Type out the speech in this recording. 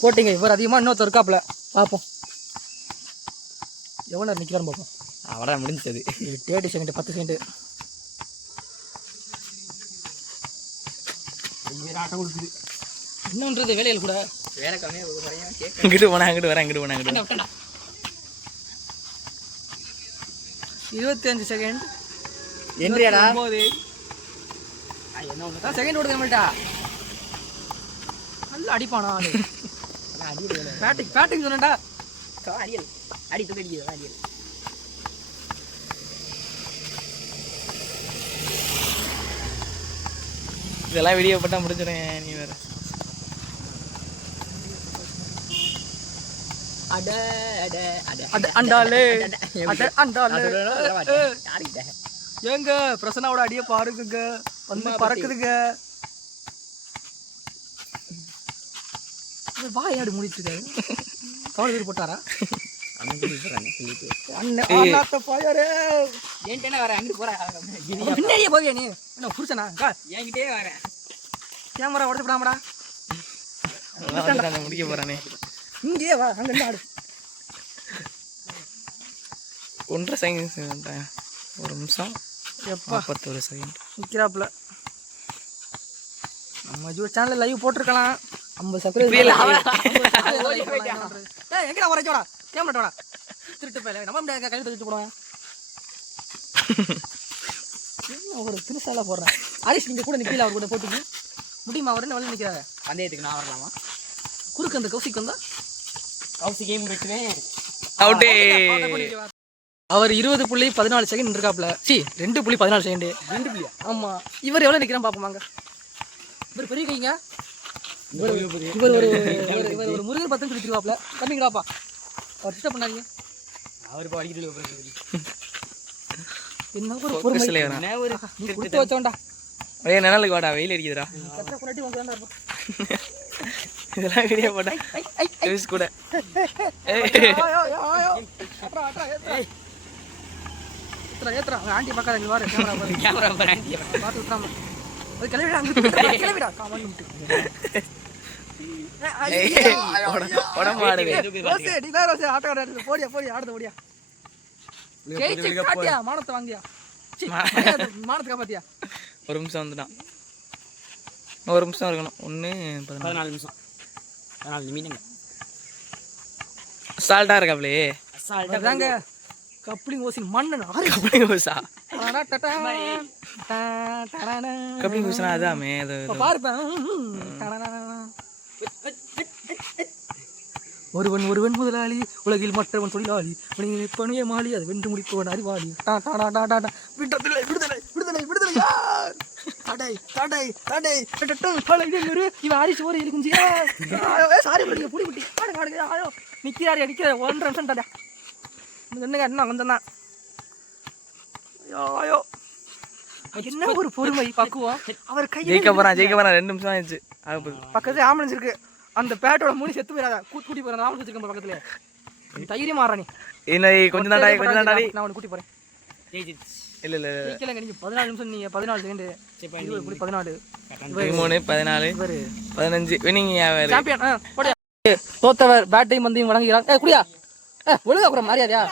போட்டிங்க. இவர் அதிகமாக இன்னொருத்தர் இருக்காப்புல பார்ப்போம். எவ்வளோ நேரம் நிற்கிறான்னு பார்ப்போம். அவ்வளோ முடிஞ்சது. 8 செகண்ட் 10 செகண்ட். இன்னொன்றது வேலையில் கூட வேற கம்மியாக இங்கிட்டு போனா அங்கிட்டு வரேன், இங்கிட்டு போனா அங்கிட்டு 25 செகண்ட். என்றியாடா என்ன ஒன்று செகண்ட் ஓடுது நம்மள்ட்ட. நல்லா அடிப்பானா பேட்டிங் சொன்னேன்டா. அடியல் அடித்து அடிக்குது அடியல். இதெல்லாம் வீடியோ போட்டால் முடிஞ்சிடும். நீ வேற ஏங்க பிரசனாவோட அடிய பாருங்க வந்து பறக்குதுங்க. வாயாடு முடிச்சு இருக்காரு. கவலை வீடு போட்டாரா? பின்னாடியே போவியா நீ? என்ன புருஷனா? என்கிட்டே வரேன். கேமரா உடச்சு விடாமடா. முடிக்க போறானே. இங்கே வா, அங்க ஆடு. 1.5 செகண்ட். ஒரு நிமிஷம். எப்பா 41 செகண்ட் நிற்கிறாப்புல. நம்ம சேனலில் லைவ் போட்டிருக்கலாம். 50 சப்ஸ்கிரைபர். எங்கடா வரைச்சோடா கேமராட்டோடா திருட்டு போயில நம்ம கையில் தூக்கிட்டு போடுவேன். ஒரு திருசால போடுறேன். ஹரிஷ் நீங்க கூட நிற்கல. அவர் கூட போட்டுக்கு முடியுமா? அவர் என்ன வெளில நிற்கிறாரு? பந்தயத்துக்கு நான் வரலாமா? குறுக்கு அந்த கௌசிக்கு வந்தா கேம் கட்டுவேன். அவர் 20.14 செகண்ட் இருக்காப்ல. 2.14 செகண்ட். 2 ஆமா. இவர் எவ்வளோ நிற்கிறான் பார்ப்போமாங்க. இவர் பெரிய கைங்க. இவர் ஒரு முருகன் 10 நிமிஷம் நிற்கிறாப்ல. கம்மிங்கடாப்பா. அவர் டிஸ்டர்ப் பண்ணாதீங்க. அவர் இப்போ அடிக்கிறது என்ன ஒரு பொறுமை. நீ கொடுத்து வச்சோண்டா. ஒரே நிழலுக்கு வாடா, வெயில் அடிக்குதுடா. இதெல்லாம் வீடியோ போட்டா கூட ஆண்டி பார்க்காத. வாரு கேமரா பார்த்து விட்டுறாம அது கிளவிடா. கிளவிடா மானத்தை வாங்கியா? மானத்தை காப்பாத்தியா? ஒரு நிமிஷம் வந்துட்டான். ஒரு நிமிஷம் இருக்கணும். 14 நிமிஷம் 14 நிமிடங்க. அசால்ட்டா இருக்காப்லே. அதாங்க கப்ளிங் ஓசின் மண்ணன். கப்ளிங் ஓசா கப்ளிங் ஓசனா அதாமே அது பாருப்பேன். ஒருவன் முதலாளி, உலகில் மற்றவன் தொழிலாளி, பணிய மாளி, அது வென்று முடிப்பவன் அறிவாளி. விடுதலை விடுதலை விடுதலை விடுதலை. தடை தடை தடை. இவன் அரிசி ஒரு எலி குஞ்சி. சாரி புடி புடி ஆடுங்க. நிற்கிறாரு நிற்கிற 1 நிமிஷம் தாடா. என்னங்க என்ன கொஞ்சம் தான். ஐயோ என்ன ஒரு பொறுமை பக்குவம். அவர் கை ஜெயிக்க போறான் 2 நிமிஷம் ஆயிடுச்சு. பக்கத்துல ஆம்புலன்ஸ் இருக்கு. அந்த பேட்டோட மூணி செத்து போயிடாத. கூட்டி போறேன். ஆம்புலன்ஸ் வச்சிருக்கேன் பக்கத்துல. தைரியம் மாறா நீ. கொஞ்சம் தான் நான் உன்னை கூட்டி போறேன். இல்ல இல்ல ஜெயிக்கலங்க. நீங்க 14 நிமிஷம். நீங்க 14 செகண்ட். 14 13 14 15 winning champion. தோத்தவர் பேட்டையும் வந்து வழங்குகிறார். குடியா ஒழுங்கா கூட மரியாதையா?